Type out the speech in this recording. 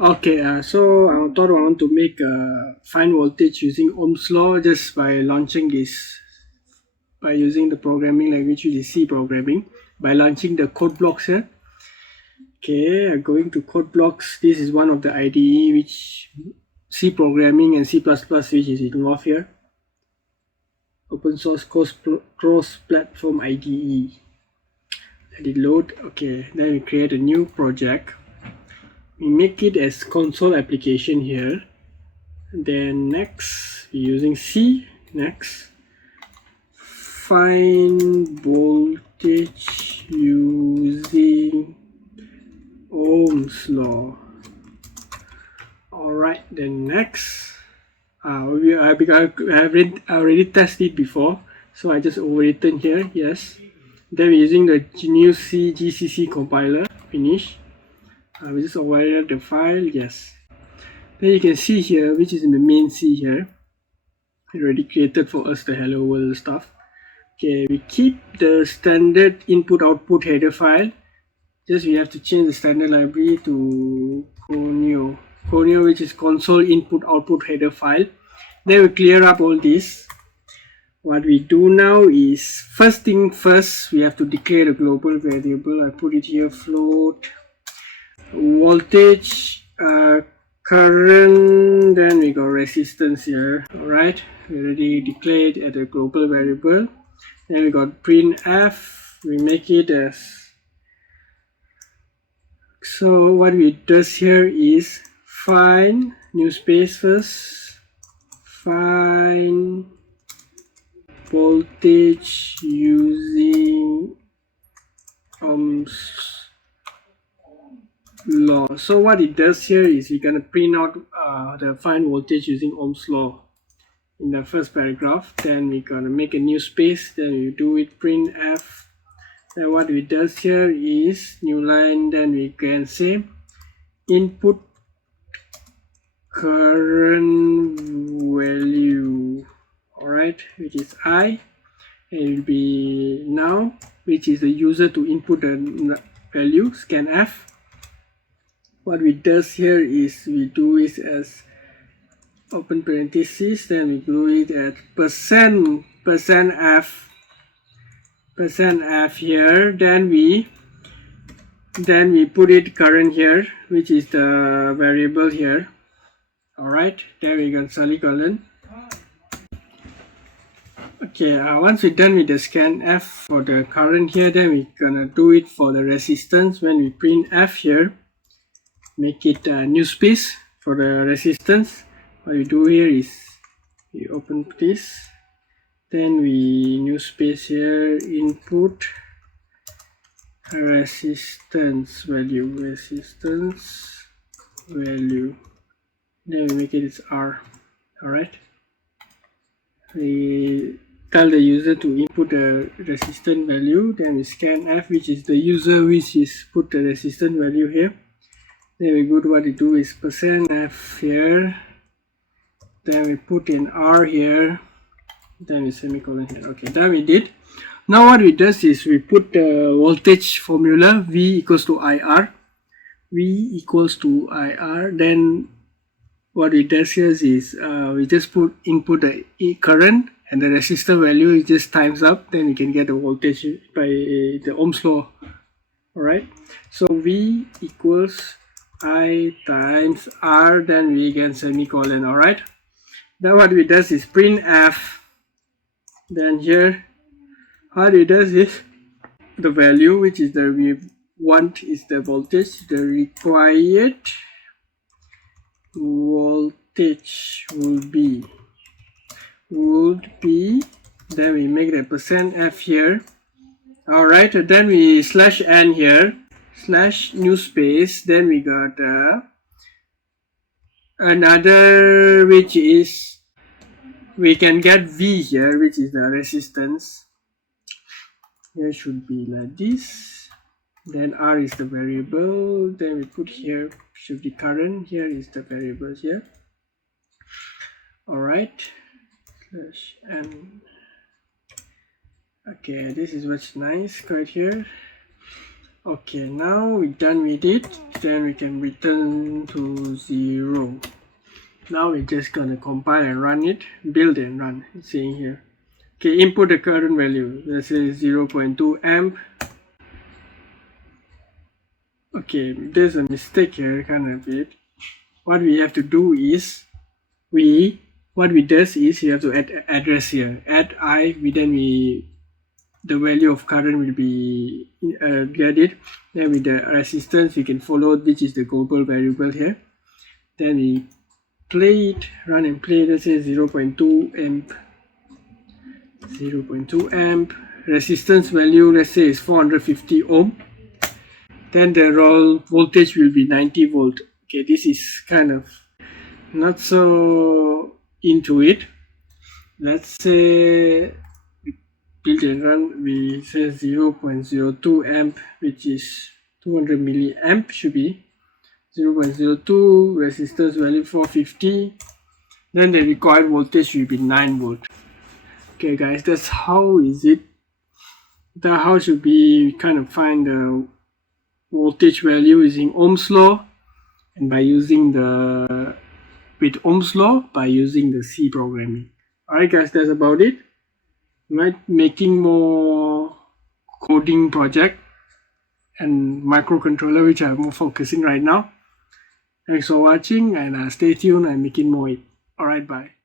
Okay, so I thought I want to make find voltage using Ohm's law just by launching this, by using the programming language which is C programming, by launching the code blocks here. Okay, I'm going to code blocks. This is one of the IDE which C programming and C++ which is involved here. Open source cross-platform IDE. Let it load. Okay, then we create a new project. We make it as console application here. Then next, we're using C. Next, find voltage using Ohm's law. Alright, then next, I have already tested before, so I just overwritten here. Yes. Then we're using the new C GCC compiler. Finish. We just overwrite the file. Yes. Then you can see here, which is in the main C here. It already created for us the hello world stuff. Okay, we keep the standard input output header file. Just we have to change the standard library to Conio, which is console input output header file. Then we clear up all this. What we do now is, first thing first, we have to declare a global variable. I put it here, float voltage, current, then we got resistance here. Alright, we already declared at a global variable. Then we got printf. We make it as, so what we does here is find new space first, find voltage using Ohm's law. So what it does here is we're gonna print out the find voltage using Ohm's law in the first paragraph. Then we're gonna make a new space. Then we do it printf. Then what it does here is new line. Then we can say input current value. Alright, which is I. It will be now, which is the user to input the value, scanf. What we does here is we do it as open parenthesis, then we do it at percent f here, then we put it current here, which is the variable here. Alright, then we got semicolon. Okay, once we're done with the scanf for the current here, then we're gonna do it for the resistance. When we print f here, make it a new space for the resistance. What we do here is we open this, then we new space here, input resistance value, then we make it as R. Alright, we tell the user to input the resistance value, then we scanf, which is the user which is put the resistance value here. Then we go to what we do is percent f here, then we put in R here, then we semicolon here. Okay, that we did. Now what we does is we put the voltage formula V equals to IR. Then what it does here is we just input the current, and the resistor value is just times up, then we can get the voltage by the Ohm's law. Alright, so V equals I times R, then we get semicolon. Alright, then what we does is printf. Then here what it does is the value, which is the we want is the voltage, the required voltage would be, then we make the percent f here. Alright, then we slash n here, slash new space, then we got another, which is we can get V here, which is the resistance. Here should be like this, then R is the variable, then we put here should be current, here is the variable here. Alright, slash n. Okay, this is what's nice right here. Okay, now we're done with it. Then we can return to 0. Now we're just gonna compile and run it, build and run. It's saying here. Okay, input the current value. Let's say 0.2 amp. Okay, there's a mistake here, kind of it. What we have to do is you have to add address here. Add I, the value of current will be get it. Then with the resistance, we can follow which is the global variable here. Then we play it, run and play. Let's say 0.2 amp. 0.2 amp. Resistance value, let's say, is 450 ohm. Then the raw voltage will be 90 volt. Okay, this is kind of not so into it. Let's say build and run, we say 0.02 amp, which is 200 milliamp, should be 0.02, resistance value 450. Then the required voltage will be 9 volt. Okay guys, that's how should we kind of find the voltage value using Ohm's law, and by using with Ohm's law by using the C programming. Alright guys, that's about it. Making more coding project and microcontroller, which I'm more focusing right now. Thanks for watching, and stay tuned. I'm making more. Alright, bye.